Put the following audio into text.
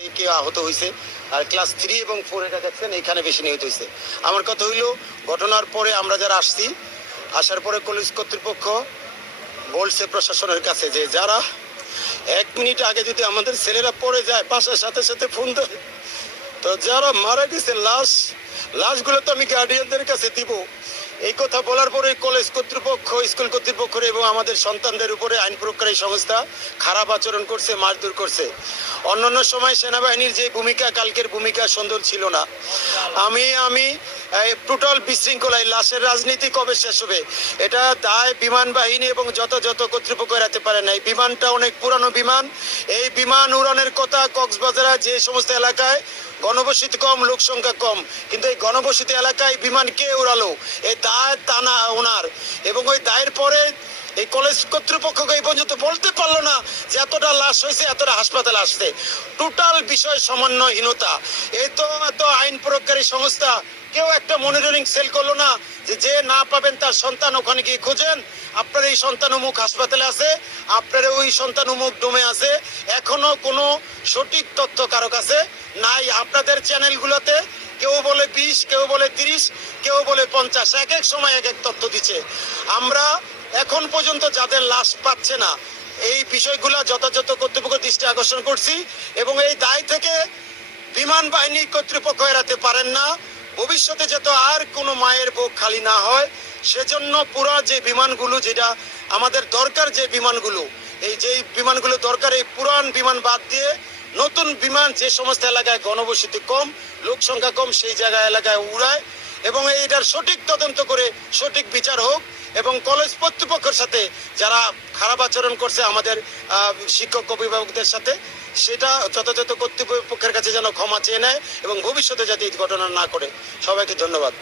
কেউ আহত হয়েছে। আর ক্লাস 3 এবং 4 এটা দেখছেন এখানে বেশি নিহত হয়েছে। আমার কথা হইল, ঘটনার পরে আমরা যারা আসছি, আসার পরে কলেজ কর্তৃপক্ষ বলছে প্রশাসনের কাছে যে যারা 1 মিনিট আগে যদি আমাদের ছেলেরা পড়ে যায় বাসার সাথে সাথে ফোন ধরে, তো যারা মারা গেছে লাশগুলো তো আমি গার্ডিয়ানদের কাছে দিব। এই কথা বলার পরে কলেজ কর্তৃপক্ষ, স্কুল কর্তৃপক্ষ এবং আমাদের সন্তানদের উপরে আইন প্রয়োগকারী সংস্থা খারাপ আচরণ করছে, মারধর করছে। অন্যান্য সময় সেনাবাহিনীর যে ভূমিকা, কালকের ভূমিকা সুন্দর ছিল না। আমি টোটাল বিশৃঙ্খলায় লাশের রাজনীতি কবে শেষ হবে? এটা দায় বিমান বাহিনী এবং যত কর্তৃপক্ষ এড়াতে পারে না। এই বিমানটা অনেক পুরানো বিমান। এই বিমান উড়ানের কথা কক্সবাজার যে সমস্ত এলাকায় ঘনবসতি কম, লোক সংখ্যা কম, কিন্তু এই ঘনবসতি এলাকায় বিমান কে উড়ালো? এই দায় টানা ওনার। এবং ওই দায়ের পরে এই কলেজ কর্তৃপক্ষকে এই পর্যন্ত বলতে পারলো না যে এতটা লাশ হয়েছে, এতটা হাসপাতালে আসছে। টোটাল বিষয় সমন্বয়হীনতা। এই তো এত আইন প্রয়োগকারী সংস্থা কেউ একটা মনিটরিং সেল করলো না যে না পাবেন তার সন্তান ওখানে গিয়ে খোঁজেন। আপনার এই সন্তান অমুক হাসপাতালে আছে, আপনার ওই সন্তান অমুক ডোমে আছে। এখনো কোনো সঠিক তথ্য কারো কাছে নাই। আপনাদের চ্যানেলগুলোতে কেউ বলে 20, কেউ বলে 30, কেউ বলে 50, এক এক সময় এক এক তথ্য দিচ্ছে। আমরা এখন পর্যন্ত যাদের লাশ পাচ্ছে না, এই বিষয়গুলো যথাযথ কর্তৃপক্ষ দৃষ্টি আকর্ষণ করছি এবং এই দায় থেকে বিমান বাহিনী কর্তৃপক্ষ এড়াতে পারেন না। ভবিষ্যতে যাতে আর কোনো মায়ের বুক খালি না হয়, সেজন্য পুরো যে বিমানগুলো, যেটা আমাদের দরকার, যে বিমানগুলো, এই যে বিমানগুলো দরকার, এই পুরান বিমান বাদ দিয়ে নতুন বিমান যে সমস্ত এলাকায় ঘনবসতি কম, লোক সংখ্যা কম, সেই জায়গায় এলাকায় উড়ায় এবং এইটার সঠিক তদন্ত করে সঠিক বিচার হোক। এবং কলেজ কর্তৃপক্ষের সাথে যারা খারাপ আচরণ করছে আমাদের শিক্ষক অভিভাবকদের সাথে, সেটা যথাযথ কর্তৃপক্ষের কাছে যেন ক্ষমা চেয়ে নেয় এবং ভবিষ্যতে যাতে এই ঘটনা না করে। সবাইকে ধন্যবাদ।